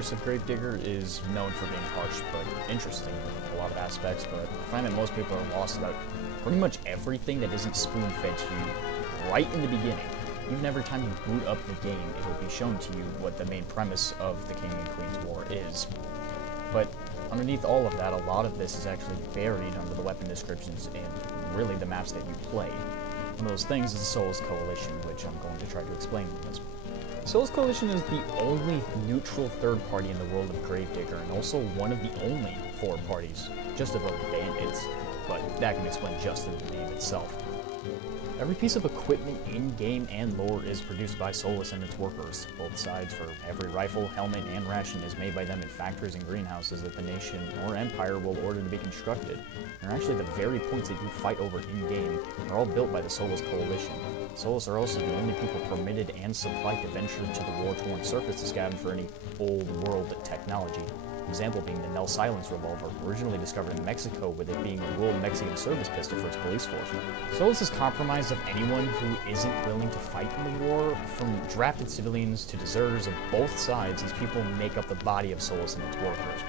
universe of Gravedigger is known for being harsh but interesting in a lot of aspects, but I find that most people are lost about pretty much everything that isn't spoon-fed to you right in the beginning. Even every time you boot up the game, it will be shown to you what the main premise of the King and Queen's War is. But underneath all of that, a lot of this is actually buried under the weapon descriptions and really the maps that you play. One of those things is the Solace Coalition, which I'm going to try to explain in this. Solace Coalition is the only neutral third party in the world of Gravedigger, and also one of the only 4 parties, just above bandits, but that can explain just through the name itself. Every piece of equipment in-game and lore is produced by Solace and its workers. Both sides for every rifle, helmet, and ration is made by them in factories and greenhouses that the nation or empire will order to be constructed. And actually the very points that you fight over in-game are all built by the Solace Coalition. Solace are also the only people permitted and supplied to venture to the war-torn surface to scavenge for any old-world technology. Example being the Nell Silence revolver, originally discovered in Mexico, with it being a rural Mexican service pistol for its police force. Solace is comprised of anyone who isn't willing to fight in the war, from drafted civilians to deserters of both sides. These people make up the body of Solace and its workers.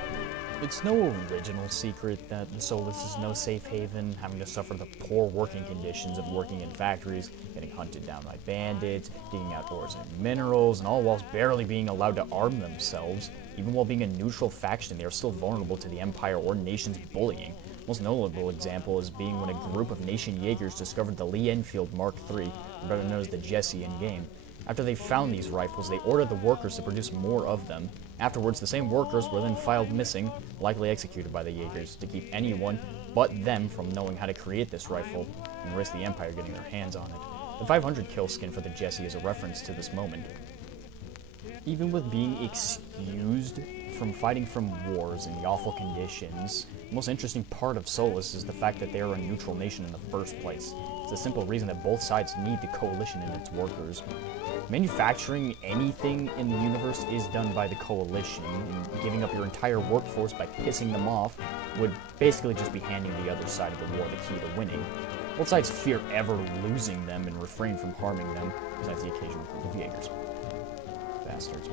It's no original secret that Solace is no safe haven, having to suffer the poor working conditions of working in factories, getting hunted down by bandits, digging out ores and minerals, and all whilst barely being allowed to arm themselves. Even while being a neutral faction, they are still vulnerable to the Empire or nation's bullying. Most notable example is being when a group of nation Jaegers discovered the Lee Enfield Mark III, better known as the Jesse in-game. After they found these rifles, they ordered the workers to produce more of them. Afterwards, the same workers were then filed missing, likely executed by the Jaegers, to keep anyone but them from knowing how to create this rifle and risk the Empire getting their hands on it. The 500 kill skin for the Jesse is a reference to this moment. Even with being excused from fighting from wars in the awful conditions, the most interesting part of Solace is the fact that they are a neutral nation in the first place. It's the simple reason that both sides need the Coalition and its workers. Manufacturing anything in the universe is done by the Coalition, and giving up your entire workforce by pissing them off would basically just be handing the other side of the war the key to winning. Both sides fear ever losing them and refrain from harming them, besides the occasional group of Jaegers. Bastards.